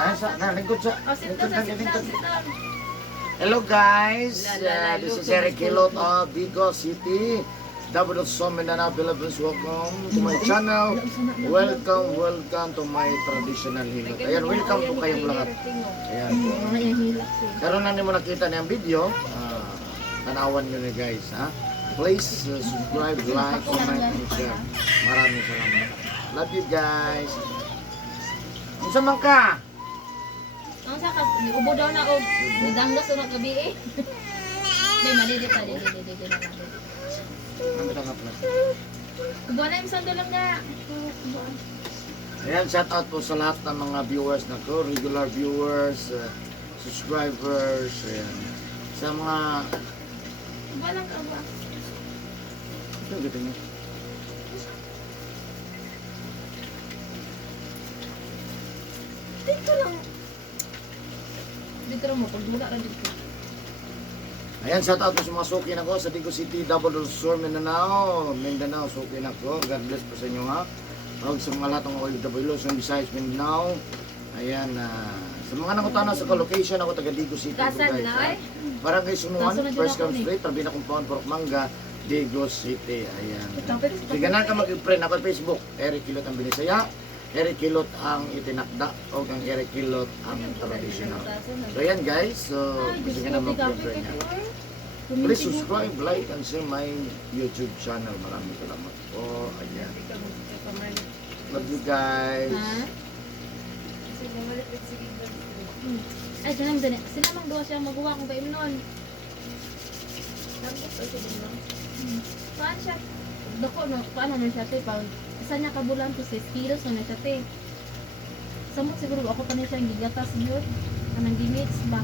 Ay, sa lingkod sa. Oh, sit down, sit down, sit down. Hello guys, La, this look, is Eric Kilot of Vigo City, Davao Mindanao, Philippines. Welcome to my channel. Welcome to my traditional hilot. Ayan, welcome po kayong lahat. Ayan. Karon na mo nakita niyang video, tanawan nyo na guys, ha? Please subscribe, like, comment, and share. Maraming salamat. Love you guys. Unsa man ka? Ang sa ka, ubo daw na og nagdanggas unang gabi eh. Dai madidi pa, didi na lang. Ano ka pala? Ubo na imong sando lang na. Ayan, shout out po sa lahat ng mga viewers na ko, regular viewers, subscribers, ayan. Sa mga... Ubo lang ka ba? Ito, gito niyo. Dito lang. Dito lang mo, pagdula lang dito. Ayan, shout out po sa mga suki na ko sa Vigo City, Davao del Sur, Mindanao, suki na ko. God bless po sa inyo ha. Huwag sa mga lahat ng OFW, sa Visayas, Mindanao. Ayan, sa mga nakutana sa location ako taga Vigo City po Kasan guys. na Ha? eh? Barangay Sunuan, Kasan na first dyan come ako, straight, tabi na compound Purok Manga, Vigo City. Ayan. Tapos Sige na ka mag-friend ako sa Facebook. Eric Kilot ang binisaya. Eric Kilot ang itinakda o ang Eric Kilot ang traditional. So yan guys, so gusto ka na mag-friend niya. Please subscribe, like, and share my YouTube channel. Maraming salamat po. Ayan. Love you guys. Ha? Ay, ganang dali. Sila mang gawa siya magawa kung kayo nun. Paano siya? Dako, no? Paano na siya, te? Isa niya kabulan to 6 kilos na siya, te. Samot siguro ako pa niya siyang gigatas yun. Anong limits ba?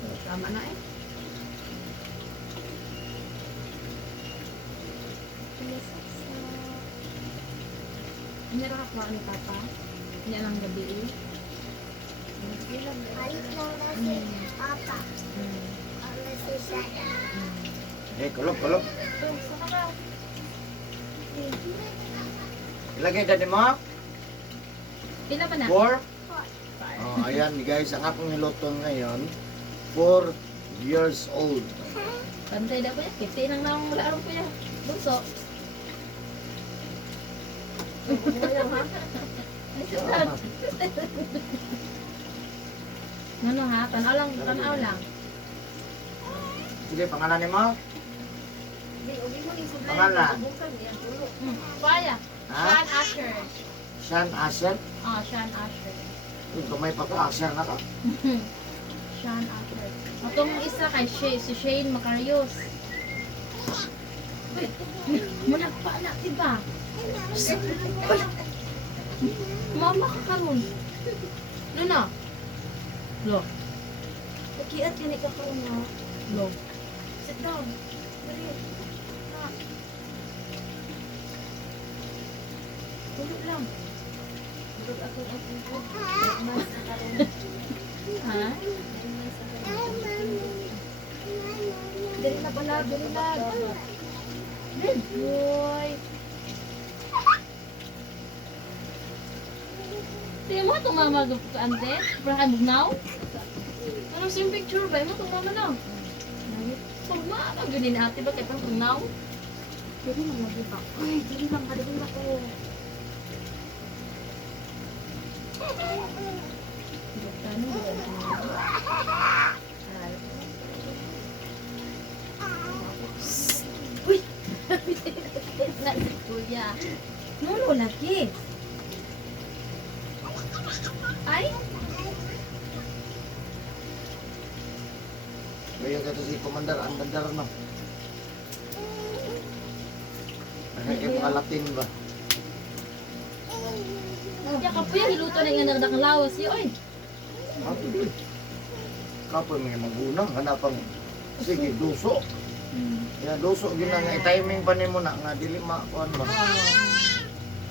So, tama na eh. Hindi rin ako ni Papa. Hindi lang gabi eh. Alis lang kasi, Papa. Alis si Sada. Eh, kulop. Ito, saan ka? Ilagay dati mo. Pila ba na? 4. Oh, ayan guys, ang akong hiluton ngayon, 4 years old. Pantay na po yan. Kiti nang nang wala arong po yan. Bunso. Ano ha? Tanaw lang. Sige, pangalan ni mo? Pangalan? Paya. Ha? Sean Asher. Sean Asher? Ah, Sean Asher. Kamay pa ko, Asher na ka. Sean Asher. Atong isa kay si Shane Macarios. Muna pa na, diba? Mama ka karon. Ano na? Lo. Nakiat ka ni kakaroon mo. Lo. Sit down. Dali. Tulog lang. Tulog ako ang tulog. Mas sa karoon. Ha? Mas sa karoon. Dali na pala, dali na. Good boy. Tiyo mo itong mama ka ante? Parang kayo bugnaw? Anong same picture ba? Mo itong mama na. Pag mama, ganyan ate ba kayo pang bugnaw? Dali lang mag-iba. Ay, dali lang. Kadagin ako. Uy! Nasi kuya. Nuno lagi. Ay? Kaya ka si Commander, ang bandar no. Kaya mga Latin ba? Kaya ka po yan, hiluto na yung nagdakang lawas yun. Oy! Kapoy mga magunang, hanapang sige, duso. Yan, duso, gina nga, timing pa ni mo na, nga dili makuan ba?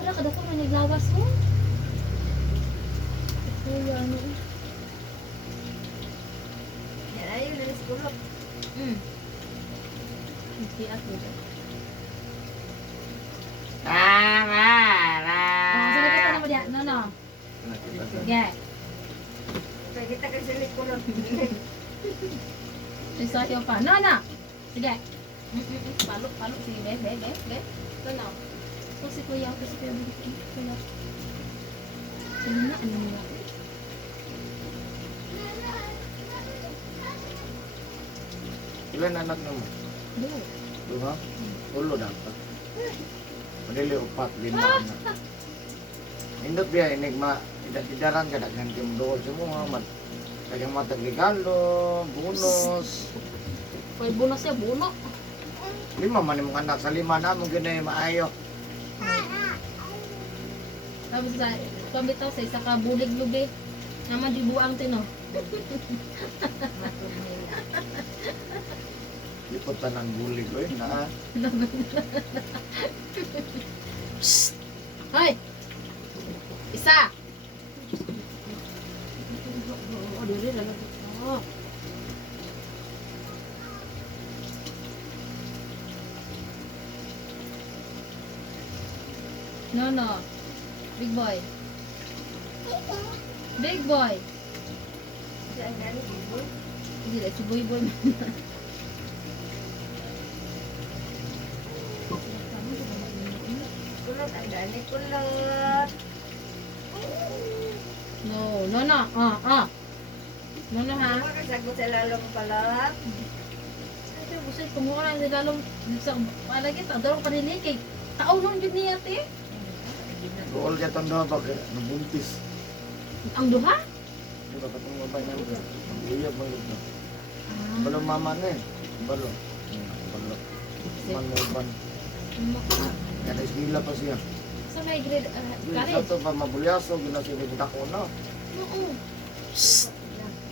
Wala ka dako na naglawas mo. Kuya, ano eh. Yan, ayun na siguro. Hindi ako. Tama! Sa nakita na mo Sige, no. Sige. Kaya kita kasi likulot. Isayo pa. No. Sige. Palok. Sige, be. No. So, si Kuya. Kuya. Sige na, ano nila? Ilan anak na mo? Dua. Duha? Ulo dapat. Madili upat, 5 anak. Indot biya, enigma, idaran ka daghan kayong dool sa mga kayang matag regalo, bonus. Kaya bonus siya, buno. 5 man yung anak, sa 5 na mo ganay maayo. Tapos sa, pambitaw sa isa ka bulig lubi. Naman di buang tino. Di po tanang bulig ko na. Hoy! Isa! Oh. No. Big boy. Big boy. Hindi si boy. Kulot, ang dami kulot. No. No. No ha. Ano ka sagot sa lalong kulot? Ito, busit, kumuha na si lalong sa palagi, tadarong paninig kay tao nung yun niya, te. Dool ka tanda ba kaya nabuntis. Ang duha? Di ba katong mabay na mo? Ang uyab mo yun. Balo mama na eh. Balo. Balo. Manuban. Kaya ismila pa siya. Sa may grade, Sa college? to pa mabulyaso, ginasinig dako na. Oo.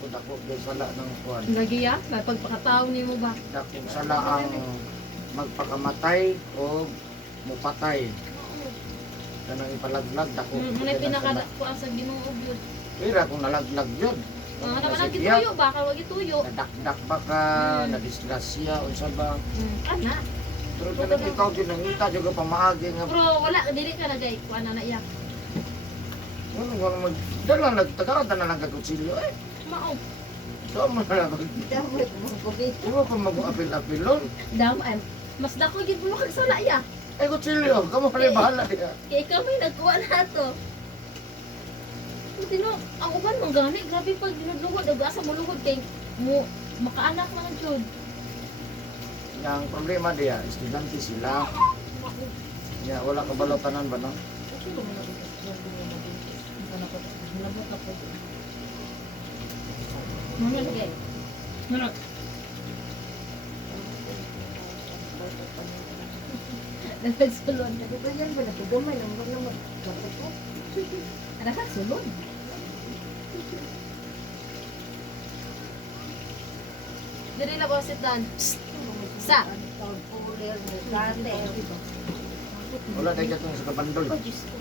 Dako doon sala ng kuwan. Lagi ya? Pagpakatao ni mo ba? Dakong sala ang magpakamatay o mupatay. Kanang ipalaglag, dako. May pinakakuha sa ginoo yun. Pero kung nalaglag yun. Naman ang gituyo ba? Kawag gituyo. Nadakdak ba ka, nadisgrasya, unsa ba? Ana. Pero kanang ikaw ginangita, juga pamaagi nga. Pero wala, dili ka na gay. Kuha na iya. Wala mag... Dala nagtagaran na lang kagutsilyo eh. Mao. So mo na mag... Damot mo kubit. Di mo pa mag-apil-apil nun. Daman. Mas dako gid mo kag sala iya. Ay kutsilyo, kamo pala bahala diya. Kay ikaw may nagkuha na to. Tino, ang uban mong gani, grabe pag dinudluhod, asa mo luhod kay mo makaanak na ng jud. Yang problema diya, estudyante sila. Ya, wala ka balotanan ba no? Mana lagi? Mana? Nagsulod. Sabi ko yan ba, nagdumay lang ba naman? Dapat ko. Ada ka sulod. Diri na ko sit down. Sa. Pulir mo, kate. Wala tayo katong sa kabandol. Oh, Diyos ko.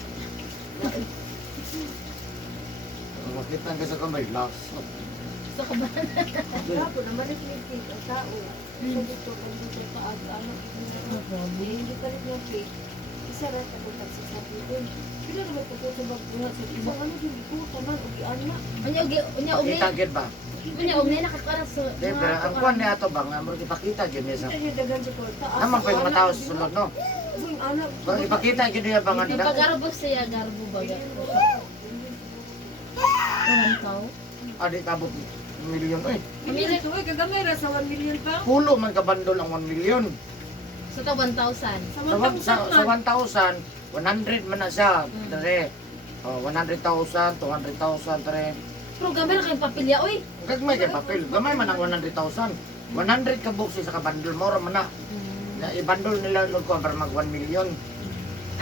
Kung makita ka sa kamay, last. Sa kabahan. Ako naman nagligtig ang tao. Sa dito, kung dito sa anak. Hindi pa rin yung cake. Isa rin ako nagsasabi ko. Pila naman ko sa bagbuha sa isang ano din ko, tanan, ugi anak. Unya ugni. Kita gid ba? Unya ugni nakakara sa. Pero ang kuan niya ato ba nga mo ipakita gid niya sa. Kita niya dagan sa ko. Naman pa yung matao sa sulod no. Uy, anak. Pag ipakita gid niya ba nga Di pa garbo siya garbo baga. Walang tao. adi kabog milyon oy. Million to, kagamay ra sa 1 million pa. Pulo man kabandol ang 1 million. Sa ta 1,000. Sa Sa 1,000 1,000, 100 man na siya. Dere. Oh, 100,000, 200,000 dere. Pero gamay na kayong papilya oy. Gagmay kay papel. Gamay man ang 100,000. 100 ka box sa kabandol mo ra man na. Na ibandol nila log ko para mag 1 million.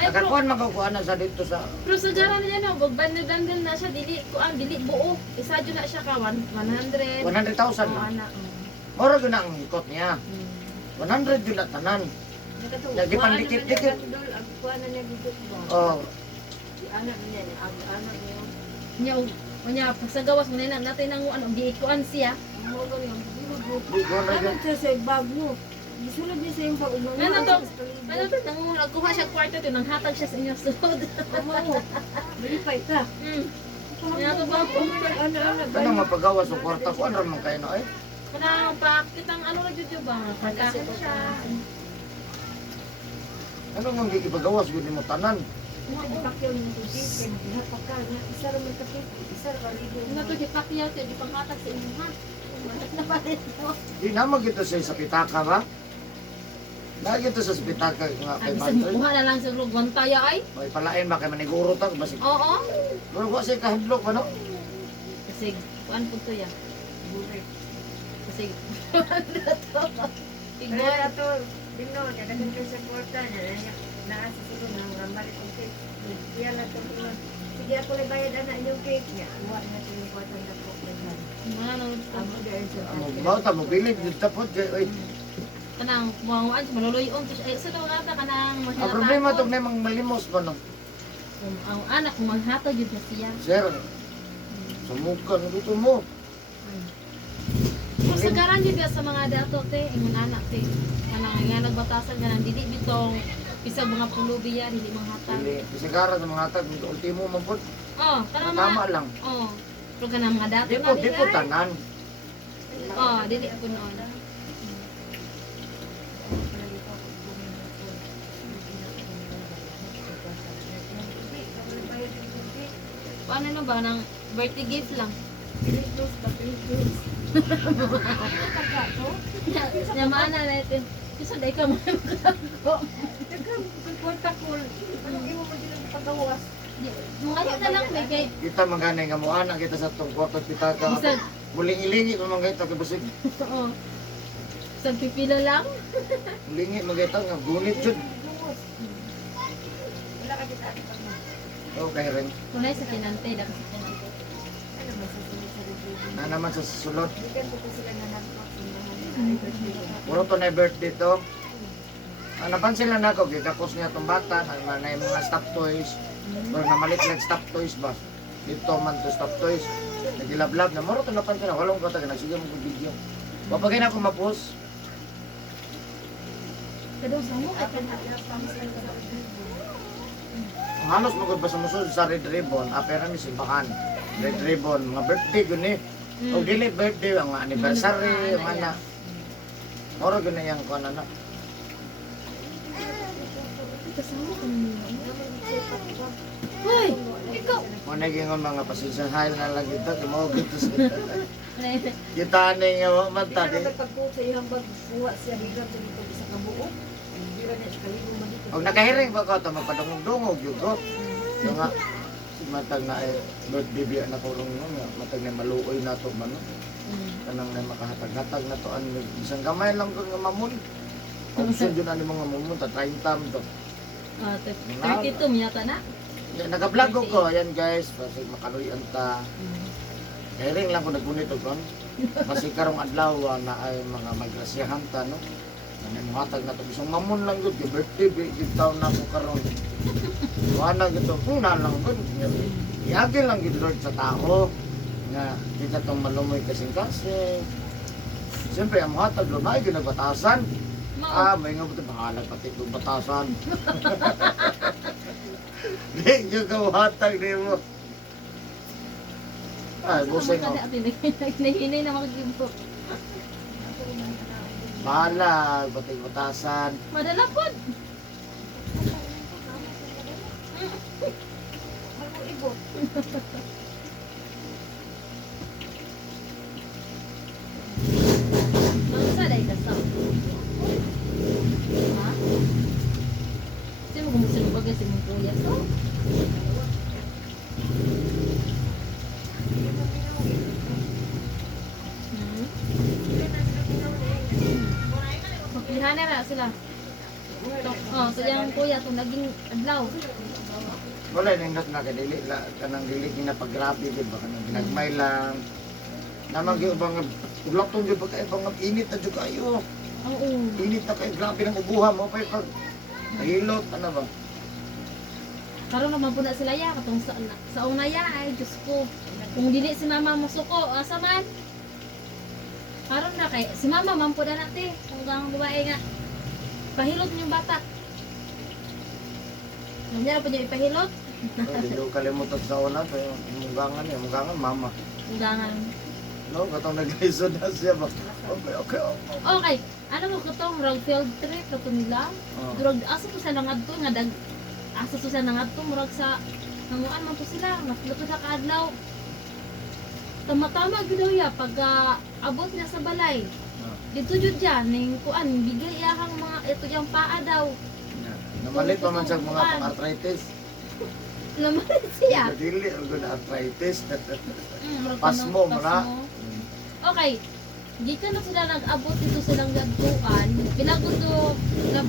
Ay pero Nakakuan magkuan na sa dito sa pero sa jara niya no, bandel na siya dili kuan dili buo. Isa jud na siya ka 100. 100,000 Oh, na. ana. Moro gyud ang ikot niya. 100 gyud na tanan. Lagi pang dikit-dikit. Ang kuha na niya dito ba? Oh, Anak niya, anak niya. Nya sa gawas mo na natin ang ano giikuan siya. Mo ba yung di ko na ano gyud. siya sa bag mo? Gisulod niya sa yung pag-umang. Ano to? Ano to? Nang nagkuha siya kwarto to, nang hatag siya sa inyo sulod. Amo. Malipay ka. Ano to ba? Kanang mapagawa sa kwarta ko, ano man kayo na eh. Kanang pakit ang ano na dito ba? Pagkakin siya. Ano nga gigipagawas, gudi mo tanan. Mga ipakyaw niya ito dito. Kaya nagihatag ka. Isa raman kapit. Isa raman ligo. Ano to, di pakyaw to, di panghatag sa inyo ha? Napalit mo. Di naman gito sa pitaka ba? Lagi ito sa pitaka nga kay Ay, bisag Mantre. buha na lang sa gwantaya ay. May palain ba kay maniguro ta basig. Oo. Pero wa say kahadlok ba no? Kasi, kuan po to ya. Burik. Kasi, Igor Igor. ato. Dino. Kadagan ka sa kwarta niya. Naasa sa doon. Ang rambalik ang cake. Diyan lang ito. Sige ako lang bayad anak yung cake niya. Uwa na sa yung kwarta na po. Ano, Amo dahil sa Amo ba ta mo bilig dito tapos kay oy. kanang buwanguan, maluluyon to siya. Sa daw ata kanang Ang problema tog na mang malimos ba no? Ang anak ko maghatag yun na siya. Sir. Sumukan dito mo. Kung sagaran yun sa mga dato te, ingon anak te. Kanang nga nagbatasan ka ng dili bitong pisag mga pulubi yan, hindi manghatag. Dili bisigara sa mga tag ultimo man pud. Oh, kanang Tama mga, lang. oh. Pero kanang mga dato Di po tanan. Oh, dili po noon. Paano na ba, nang birthday gift lang? Yamaan na natin. Kasi dahil ka mga Mukha na lang, may kay Kita magana nga mo anak kita sa tong kwarto pitaka. Bisag, Muling-ilingi mo man gayta kay basig. oo. Isang pipila lang. Lingi man gayta nga gunit jud. Okay rin. Kunay sa kinante, dapat sa kinante. Na naman sa sulod. Puro to na birthday to. Ang napansin lang ako, gigakos niya itong bata, na yung mga stop toys. Pero namalit lang stop toys ba? Dito man to stop toys. Nagilablab na, moro to napansin na, walong kata, nagsige mo kong video. Papagay na ako ma-post. Kadong sa mo, Ang halos magod ba sa musul sa Red Ribbon, apera ni simbakan. Red Ribbon, mga birthday gud ni. O dili birthday, ang anniversary, ang ana. Moro gud na yang kuan ana. kasama ka naman. Hoy! Ikaw! Mo naging mga pasensyahan na lang ito, mo gud sa. Kunay, Kita ni nga mo man Di ta na di. nagpagpuot sa iyang buwa siya higang sa dito sa kabuo. Hindi na niya sa kalibong man dito. Og nakahiring ba ko to mapadungog-dungog gyud ko. So nga matag na birthday biya na kurong nga matag na maluoy na to man. Kanang na makahatag-hatag na to an isang gamay lang ko nga mamon. Kung sud yun ani mga mamon ta 30 tam to. 32 miyata na. Yan, nag-vlog ko, ayan guys, kasi makaluyan ta. Hiring lang ko nagpunit og kon. Kasi karong adlaw na ay mga magrasyahan ta no. Ano matag na to isang mamon lang gud kay birthday big taon na ko karon. Wala gito kung na lang gud. Iagil lang gid Lord sa tao nga kita tong malumoy kasing-kasing. Siyempre ang hatag lo na ay ginabatasan. Mao. May nga buti bahalag pati kung batasan. Di nyo kawahatag di mo. Ay, busay nga. Nahinay na makagimpo. Bahalag, pati batasan. Madala po. Mag-ibot. Ang saday ka sa. Ha? Sino mo gusto mo bagay sa mong kuya? So, Pagpilihan na sila. Oh, so yung kuya, itong naging adlaw. Wala nindot na kadili la kanang dili ginapagrabe gid ba kanang ginagmay lang. Namang gyud bang ulaton gyud pagkay bang init na jud kayo. Oo. Init na kay grabe ng ubuha mo pa pag nahilot ano ba. Karon naman po na sila ya, katong sa una ya, ay Diyos ko. Kung dili si mama mo suko, asa man? Karon na kay si mama mampo na natin. Hanggang babae nga. Pahilot yung bata. Nandiyan na po niya ipahilot. Hindi ko kalimutan sa una, pero munggangan mama. Undangan. No, katong nag-isod na siya ba? Okay. Okay. Ano mo ko tong murag field trip na to nila? Oh. Durag asa to sa nangadto nga dag asa to sa nangadto murag sa nanguan man to sila. Nakluto sa kaadlaw. Tama-tama gid ya pag abot niya sa balay. Dito jud diyan ning kuan bigay iyahang mga ito yang paa daw. Namalit pa man siya mga pang-arthritis. Naman siya. Dili, ang good arthritis. Murag Pasmo, ganun, mara. pasmo. Okay. Dito na sila nag-abot dito silang gadtuan. Pila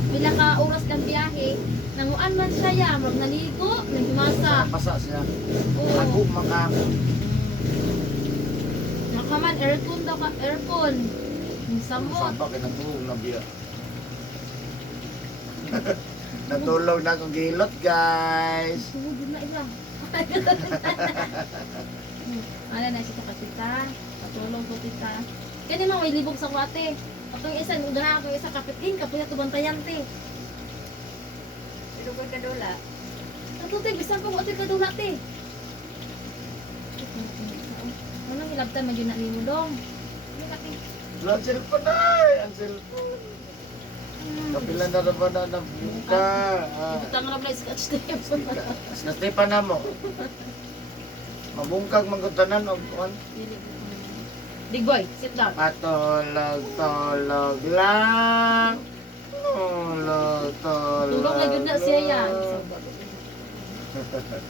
pila ka oras kang biyahe. Nanguan man siya ya, murag naligo, nagmasa. Pasa siya. Oo. Ako maka. Nakaman aircon daw ka, aircon. Ang samot. Saba kay natulog na biya. Natulog na akong gilot, guys. Sumugod na ila. Ano na siya ka tita. Patulog ko tita. Kani mo may libog sa kwate. Atong isa udah ako isa kapitin kapuya to bantayan te. Pero ko kadula. Ato te bisan ko ate kadula te. Ano hilabtan magyud na nimo dong. Ang cellphone na, ang cellphone. Kapilan na naman na buka. Butang ra blay scotch tape. Kasi pa na mo. Mabungkag magutanan og kuan. Big boy, sit down. Patulog lang. Tulog. Tulog na gyud na siya yan.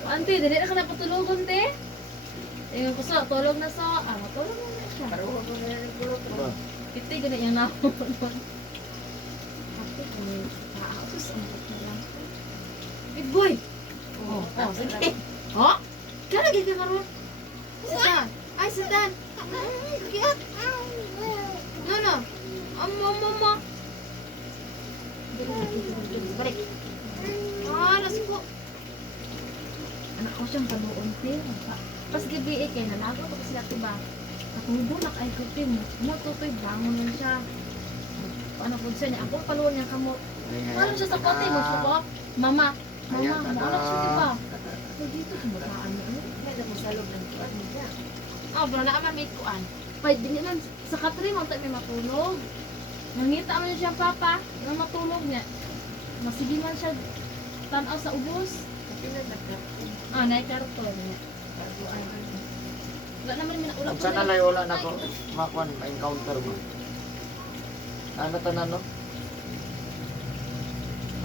Ante, dili na ka na patulogon te. Ayun ko sa tulog na sa, matulog na siya. Pero ko na nagulot. Iti gina yung nahon. Ate, sus, ang na lang. Big boy! Oh, sige. Oh? Kaya lagi ka karoon? Sit down. Ay, sit down. Kiyat. No. Mama. Balik. Alas ko. Anak ko siyang panuon, pas gabi kay nalago ko sila tiba. Natubo na kay kupi mo. Mo tutoy bangon na siya. Ano po siya niya? Ako paluon niya kamo. Ano siya sa kote mo suko? Mama, mo anak siya diba? So dito kumataan mo. Kada mo sa loob ng kuan niya. Bro na man may kuan. Pwede din man sa katri mo tayo may matulog. Nangita man siya papa, nang matulog niya. Masigi man siya tanaw sa ubos. Pinagdagdag. Naikarton niya. Wala naman minaulat Kung sana lang wala na ko makuan ma-encounter mo. Ano tanan no?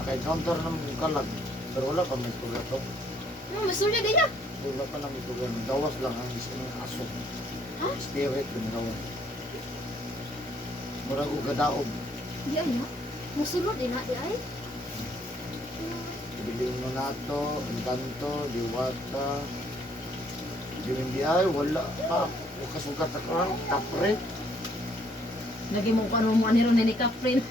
Naka-encounter ng kalag. Pero wala pa may tuga to. Masulya din niya. Wala pa na may tuga. Gawas lang ang isang aso. Ha? Spirit yung gawas. Murag og gadaog. Di ay ha? Musulod din ha, di ay? Biling mo na to, Encanto, Diwata. Hindi ay, wala pa. Kasugat na karang, kapre. Lagi mo kung ano mo aniro ni Caprin.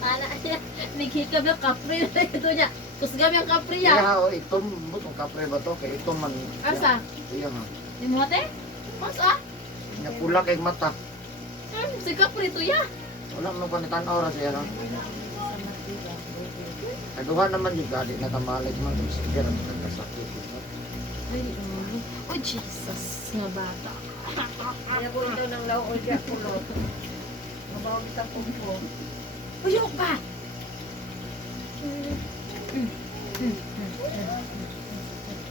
Anak niya, nagkikab yung Caprin. Ito niya, kusgam yung Capri ya. Kaya o, itom, butong kapre ba to? Kaya itom man. Asa? Iya nga. Di mo ate? Mas Niya pula kay mata. si Capri to ya. Wala mo pa nitanaw ra siya, no? Kaduha naman yung gali na kamalik man. Sige na magkakasakit. Ay, oh Jesus, nga bata. Kaya ko ito ng law o diya kulot. Mabawag sa kumpo. Uyok ba?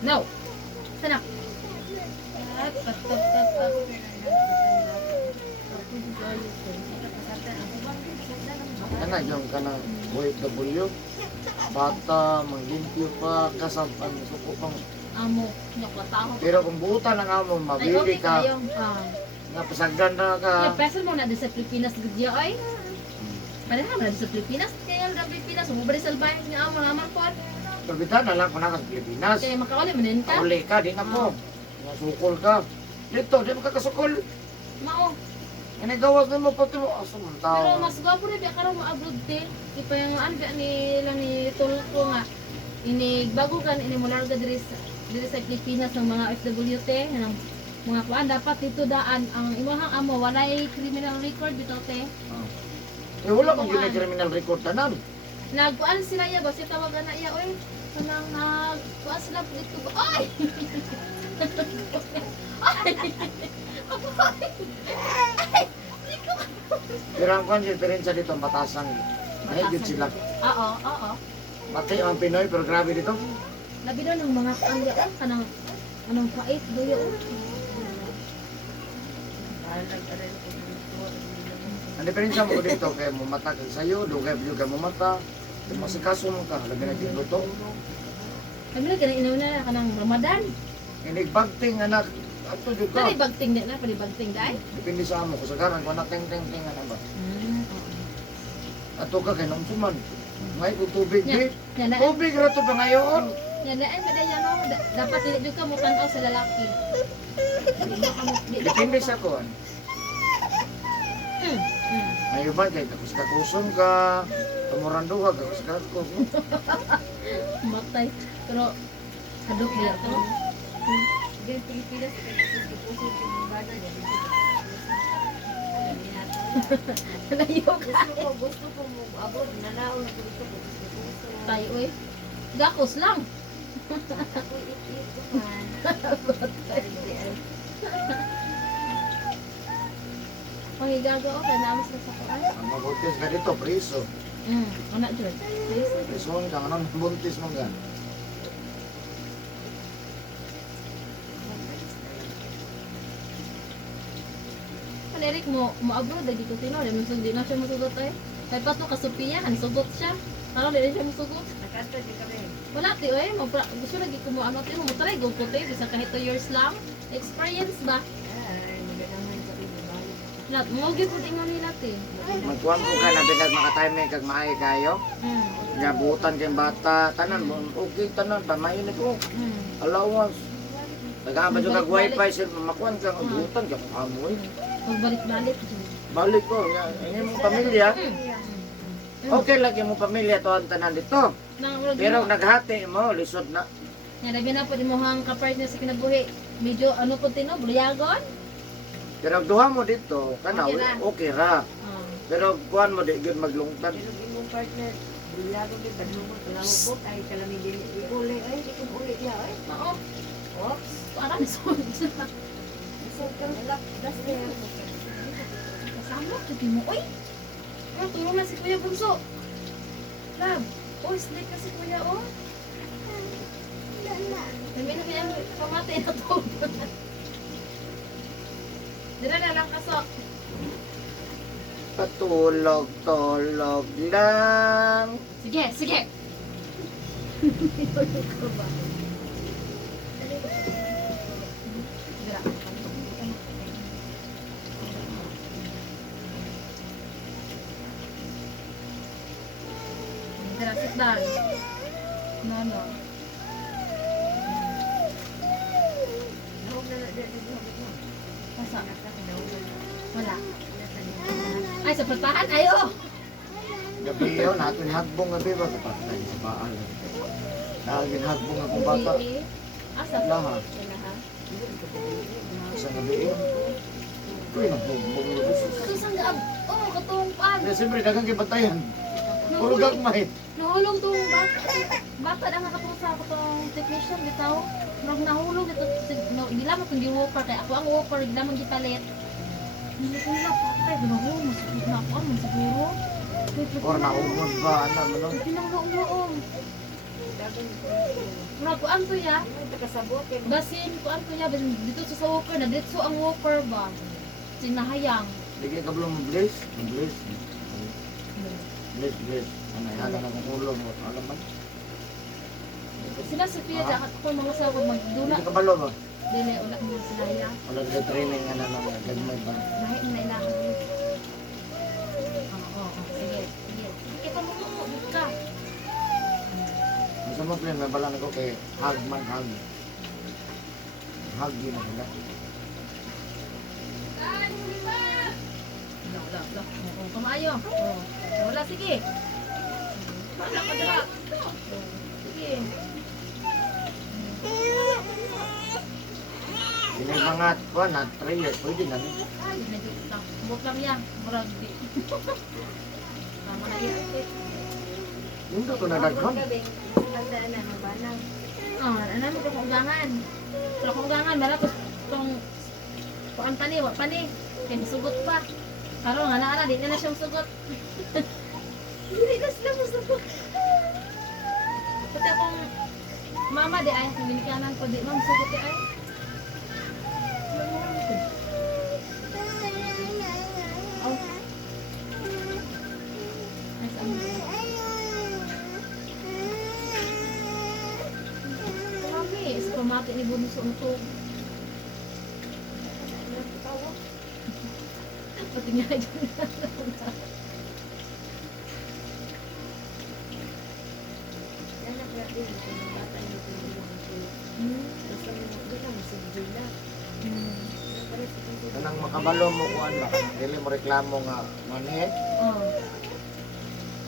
No. Sana. Kana yung kanang OFW. Bata, manglimpyo pa, kasampan, suko pang. Amo, nyok na tao. Pero kung buta ng amo, Ay, mabili okay ka. kayo. Nga pasagdan na ka. Yung peso mo na din sa Pilipinas gudyo ay. Padahal na din sa Pilipinas. Kaya yung Pilipinas, umubari sa bayan niya amo naman po. Pagbitan na lang kung naka sa Pilipinas. Kaya makauli mo din ka. Uli ka, di na mo. Nga sukol ka. Dito, di mo kakasukol. Mao. Gawas na mo pati mo. Asa mong tao. Pero mas gwapo rin biya karon ma-abroad te. Ipa yung ano biya nila ni Tulko nga. Ini bago kan ini mo larga diri sa Pilipinas ng mga FWT nang mga kuan dapat dito daan ang imong amo walay criminal record bitaw te. Eh, wala mong yun criminal record tanan. Nagkuan sila ya ba siya tawagan na iya oy. Kanang nagkuan sila dito. Ay. Pero ang kwan diferensya dito, ang batasan. Mahigit sila. Oo, oo. Mati ang Pinoy, pero grabe dito. Labi doon ng mga kanyan kanang anong pait duyo. Ang diferensya mo dito, kaya mumata ka sa'yo, dugay ka mumata. Kung masikaso mo ka, labi na ginuto. Kami na kanang inauna na kanang Ramadan. Inigbagting anak, ato dito ka. Kani bagting na pali bagting dai. Depende sa amo, kasagaran ko anak ting-ting-ting ano ba. Ato ka kay nungsuman. May tubig di. Yan na. Tubig rato ba ngayon? Yan na kada yan no. Dapat dili jud ka mo tan-aw sa lalaki. Depende sa ko. Ngayon ba kay tapos kakuson ka, tumuranduha ka, tapos kakos mo. Matay. Pero hadok niya to. Diyan Pilipinas, puso yung bana niya. Layo ka. Gusto ko mo abot, nanaon na gusto ko. Tayo eh. Gakos lang. Ako it ko man. Pangigago o kanamas na sa kuan. Ang mabuntis ka dito, priso. Ana jud. Priso ka, anong buntis mo gan? Eric mo abroad dagi ko tino, di na siya masugot eh. Kay pas mo kasupiya, kan sugot siya. Karon di siya masugot. Nakanta di kami. Wala ti oy, gusto lagi ko mo ano tino mo try go ko te bisa kahit 2 years lang. Experience ba? Ay, magandang man sa balik. Lat mo gyud pud ingon nila te. Magkuhan ko ka na binag makatime kag maayo kayo. Gabutan kay bata, tanan mo, okay tanan, pamayin ko. Allowance. Nagama jud kag wifi sir, makuan ka gabutan ka amoy. Pagbalik-balik. Balik ko, ini mong pamilya. Okay lagi mo pamilya to ang tanan dito. Pero naghati mo, lisod na. Nga labi na pud imong ka-partner sa kinabuhi. Medyo ano pud tino, buyagon. Pero ang duha mo dito, kana Okay ra. okay ra. Pero kuan mo di gyud maglungtad. Pero imong partner, bilado din padlungon kalawot ay kalami dili uli ay di ko uli dia ay. Oo. Oops. Parang sud. So kang lap das there. Kasama jud mo. Oy. Ano tulong na si Kuya Bunso. Lab. Oy, sleep ka si Kuya oh. Kami na kaya pamatay na to. Dila na lang kaso. Patulog-tulog lang. Sige, sige. Dila. Dila, sit down. No, no. Naog na na dili mo. Masa? Naog na. Wala. Ay, sa patahan. Ayo! Gabi yun, natin hagbong gabi ba? Kapatay sa baal. Nagin hagbong akong bata. Asa? Lahat. Kailangan. Sa gabi yun. Uy, nagbugbong yun. Katusang gaab. Oh, katong pan. Kaya siyempre, dagang kibatayan. Puro gagmay. Nahulog tong bata. Bata na nakatong sa katong technician bitaw. Nahulog ito. Hindi lamang kung di-walker. Kaya ako ang walker. Hindi lamang gipalit. Hindi ko nila patay. Ginahulog. Masakit na ako. Man siguro. Or naumod ba? Ano, ano? Pinangloong-loong. Mura, kuan to ya. Kasabot kay Basin, kuan to ya. Basin, dito sa walker na. Dito ang walker ba? Sinahayang. Hindi ka belum bless? Bless. Bless. Ano, halang akong ulo mo. Alam mo? Sila sa Pia, dapat ako mga sabag magdula. Hindi ka balo ba? Dili, ulat mo sinahayang. Wala ka training ano na gagmay ba? Lahat na ilangan. Oo, sige. Sige. Kita mo mo ka. Sa mo plan, may balang ako kay hug man hug. Hug din ako na. Wala. Oo, kumaayo. Oo. Wala, sige. Wala ka dira. Sige. Ini mga mga kuan na 3 years pwede na ni. Medyo lang. Buk lang yan. Murag di. Tama na yan. Hindi ko na daghan. Tandaan na, mabanang. Oh, ano mo kung ugangan. Pero kung ugangan, malapos itong kuan pa ni, wak pa ni. Kaya masugot pa. Karon nga naara, di na siyang sugot. Hindi na sila masabot. Pati akong mama di ay, binikanan ko di, ma'am, sugot di ay. Oh. Ay, saan mo? Marami, sa pamati ni Bunso ito. Pati nga dyan. Anak na din, kung mga bata niyo kung mga basta mo, doon lang, sa Jula. Kanang makabalo mo kuan ba? Dili mo reklamo nga manhid. Oh.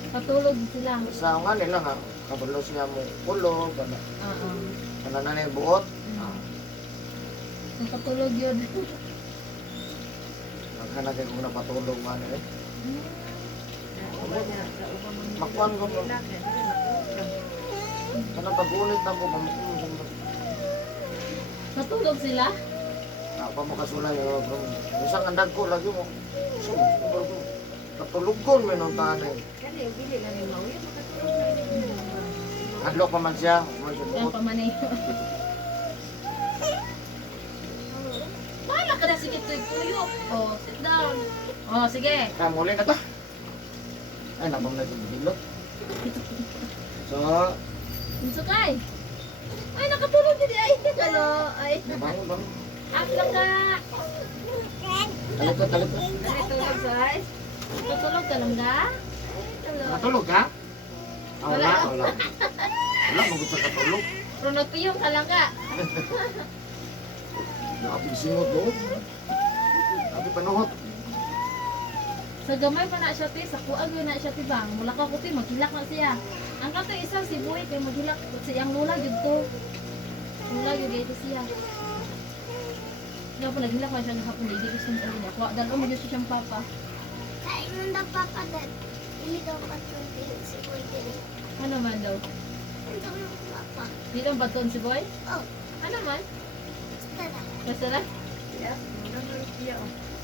Patulog sila. Sa nga nila nga kabalo siya mo kulo kana Oo. kana na yung buot. Ang patulog yun. Naghanap kay kung napatulog man eh. Makuan Makuan ko mo. Kana pagunit na ko mamukum. Patulog sila? Apa mo kasulay bro. Isang andag ko lagi mo. So, katulugon mo nung tanay. Kani, bili na rin mo. Yung makatulog na rin. Hadlok pa man siya. Yan pa man eh. Bahala ka na, sige tuyo. Oh, sit down. Oh, sige. Muli na to. Ay, napam na yung bilot. So, Sukay. Ay, nakatulog yun ay. Hello, ay. bangun, bangun. Ang laka. Talikod, talikod. Tulog sa ay. Natulog ka lang ga? Hello. Natulog ka? Ah, wala, wala. Wala, magot sa katulog. Pero nagpiyong ka lang ga. Nakapigsingot doon. Sabi panuhot. Sa gamay pa na siya ti, sa kuag yun na siya ti bang. Mula ka ko ti, maghilak na siya. Ang kato isang si Boy, kay maghilak. Siyang lula yun to. Lula yun ito siya. Kaya po naghilak na siya ng hapon, hindi gusto mo ulit. Kuha, dalawa mo yun siyang papa. Kain mo na papa dad. Hindi daw patuntin si Boy din. Ano man daw? Hindi daw papa. Di lang baton si Boy? Oh, Ano man? tara. Basta lang? Yeah, muna mo yung siya.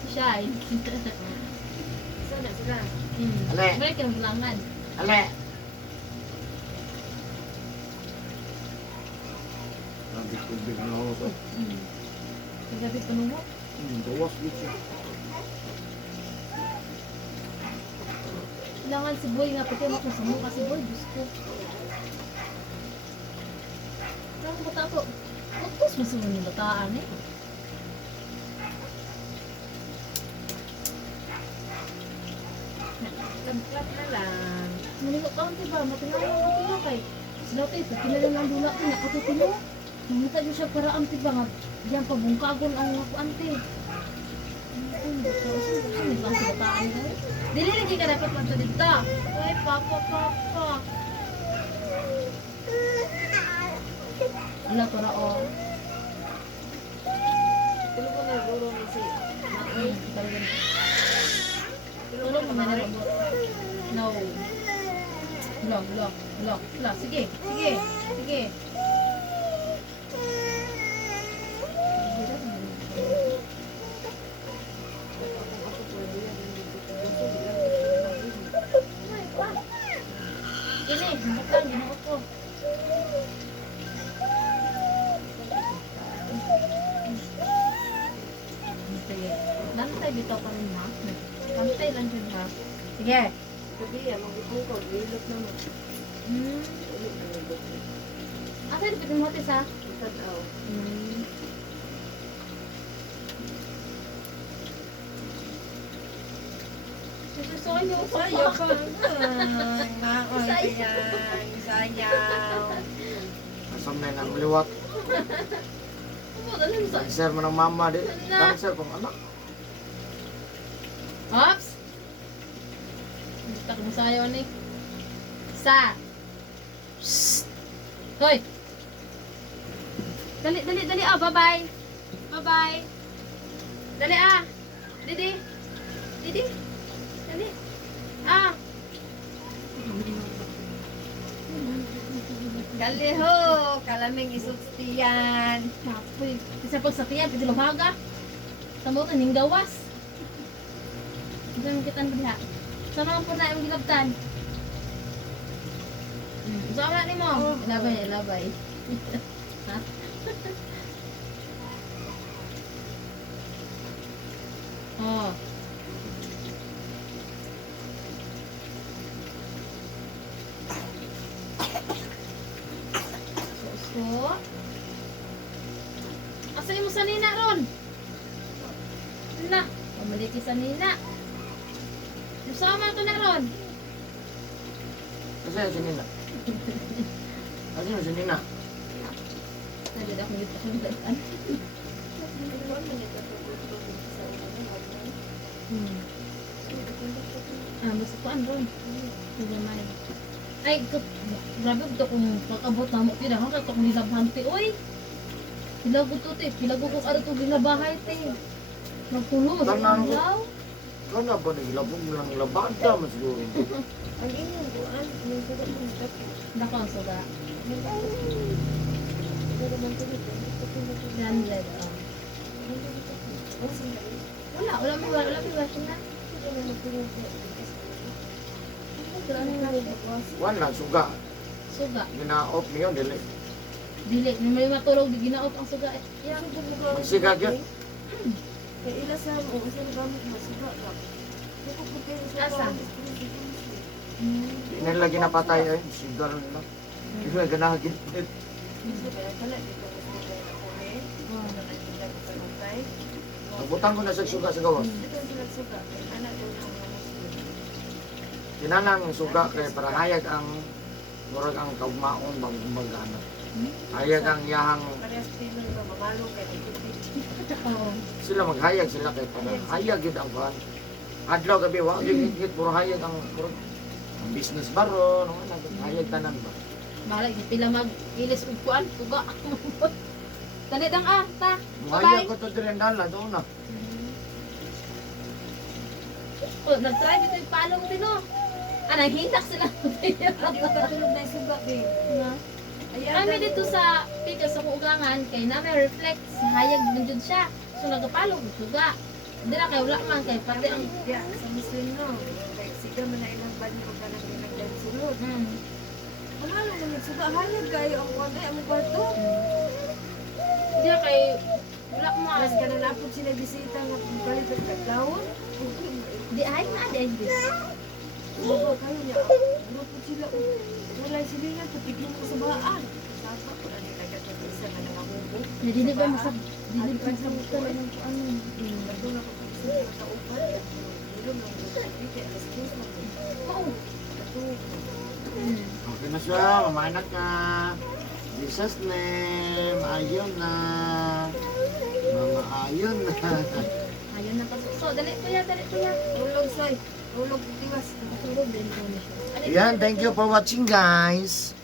Si Shine. Sana sila. Ale. Balik yung langan. Ale! Nagtubig na ako sa. Kagabi panungo. Gawas dito siya. Kailangan si Boy nga, pati mo sa mukha si Boy, Diyos ko. Parang bata ko, utos mo sa mga bataan eh. Lamplap na lang. Malingot ka ba? Matinawang ang tila kay. Sila tayo, pagkinalang ang dula ko, nakatutilo. Mamita nyo siya para ang tiba nga. Diyan pabungkagon ang ako ante. Ano ba sa bataan mo? Dili lagi ka dapat manto dito. Ay, papa, papa. Ala, para o. Tulog ko na guro ni si Makoy. Tulog mo na rin. No. Lock, lock, lock. Lock. Sige, sige, sige. Ini, bukan, ginoo ko. Sige. Lantay dito pa rin ha. Lantay lang dyan ha. Sige. Sabi yan, mag-ipong ko, ilot na mo. Ulit na ilot. Asa yung pitin mo tis ha? Itadaw. Sususoyo ko Sayo pa. pa. Sayaw. Asam na yung liwat. Ano sa? Nag-share mo ng mama di. Nag-share kong anak. Ops! Tak mo sayo ni. Sa. Shhh! Hoy! Dali, dali, dali. Oh, bye-bye. Bye-bye. Dali ah. Didi. Didi. Dali. Ah. Galiho, kalaming isuktiyan. Mapoy. Kasi pag sa tiyan, pwede lumaga. Sa mo ning gawas. Diyan kita diha. Sa mga po na yung gilabtan. Sa wala ni mo. Labay, labay. Ha? Oh. So, asa mo sa nina ron? Na, pamaliki sa nina. Sama to na ron. Kasi si Nina. Kasi si Nina. Nagad ako dito sa daan. Basta ko ron. Nagamay. Ay, grabe ko kung pag-abot na mo. Tira ka kung nilabhan te. Uy! Hilago to te. Hilago ko ano to ginabahay te. Nagtulo. Tanang ko. Ilaw. Ikaw na ba nagilabog lang labada man siguro. Ang inyong buwan, may sugat ng dati. Dako ang suga. Pero man tuloy, Landled. Wala. Wala may washing na. Wala, suga. Suga. Gina-off niyo, dili. Dili. May matulog. Di ginaot ang suga. Yan. Magsigag yun. Kaya ila sa mo, sa gamit mo, suga ka. Asa? Di nila ginapatay ay. Sigar nila. Di nila ganagin. Nagbutang ko na sa suga sa gawas. Kinanang suga kay para hayag ang murag ang kaugmaon bang magana. Hayag ang yahang Oo. sila maghayag sila kay para hayag yun ang kuhan. Adlaw gabi wa gyud higit puro hayag ang murag ang business baro no hayag tanan ba. Bala, pila mag-ilis ug kuan. Suga. Dali dang ta. Hayag ko to dire dala do na. Oh, nag-try dito yung palong din oh. Nanghinak sila. Hindi ko katulog na yung suga, babe. Kami dito sa pikas sa kuugangan, kay na may reflect, hayag din dyan siya. So nagapalong, suga. Hindi na kay wala man, kay pati ang... Ya, sa Muslim no. Kaya siga man na ilang banyo ko ka nang ginagdan sulod. Kamalo man nagsuga, hayag kayo ang kwarto, ang kwarto. Hindi na kay wala man. Mas ka na napod sila bisita nga palit at kaglawon. Di ay na, di ay bis. Bawa kayo niya, napod sila. Wala sila nga, patigyan mo sa baan. Sapa, wala nila katong isa nga nangahubo. Hindi ba masab... Hindi ba masab ka lang ng ano. Bato na kapag sila nakaupan. Ilong ng buti, kaya alas 10 na po. Oo. Bato. Okay na siya, mamanak na. Jesus name, ayun na. Mga ayun na. Ayun na pa. So, dali kuya, dali kuya. Tulog, soy. Tulog, tiwas. Matulog din ko niya. Ayan, thank you for watching guys.